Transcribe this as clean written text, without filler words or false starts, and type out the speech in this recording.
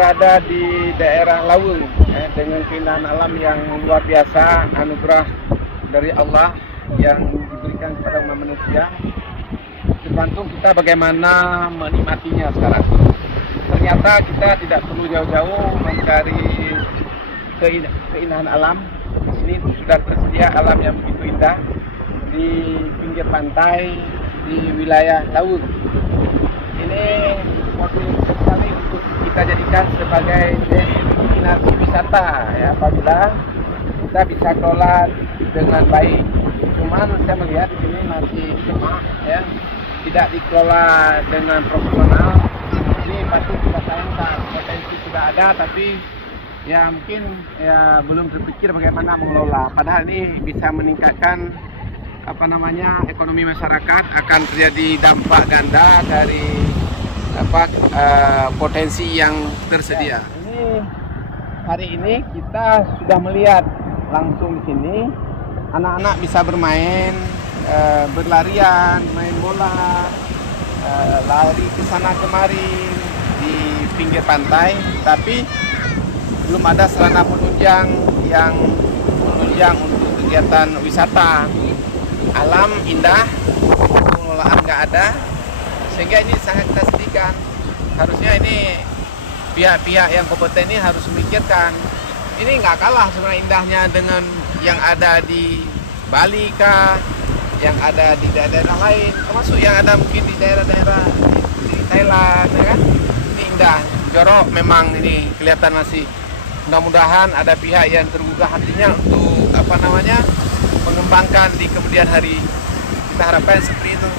berada di daerah Lawung dengan keindahan alam yang luar biasa, anugerah dari Allah yang diberikan kepada umat manusia. Tergantung kita bagaimana menikmatinya sekarang. Ternyata kita tidak perlu jauh-jauh mencari keindahan alam. Di sini sudah tersedia alam yang begitu indah di pinggir pantai di wilayah Lawung. Ini potensi sekali untuk kita jadikan sebagai destinasi wisata ya, apabila kita bisa kelola dengan baik. Cuman saya melihat di sini masih lemah ya, tidak dikelola dengan profesional. Ini pasti kita sayangkan, potensi sudah ada tapi ya mungkin ya belum terpikir bagaimana mengelola. Padahal ini bisa meningkatkan ekonomi masyarakat, akan terjadi dampak ganda dari potensi yang tersedia. Ya, ini hari ini kita sudah melihat langsung di sini anak-anak bisa bermain, berlarian, main bola, lari ke sana kemari di pinggir pantai, tapi belum ada sarana penunjang yang menunjang untuk kegiatan wisata. Alam indah, pengelolaan nggak ada, sehingga ini sangat kita sedihkan. Harusnya ini pihak-pihak yang kompeten ini harus memikirkan. Ini nggak kalah sebenarnya indahnya dengan yang ada di Bali kah, yang ada di daerah-daerah lain, termasuk yang ada mungkin di daerah-daerah di Thailand, ya kan? Ini indah, jorok memang ini kelihatan masih. Mudah-mudahan ada pihak yang tergugah hatinya untuk mengembangkan di kemudian hari. Kita harapkan seperti itu.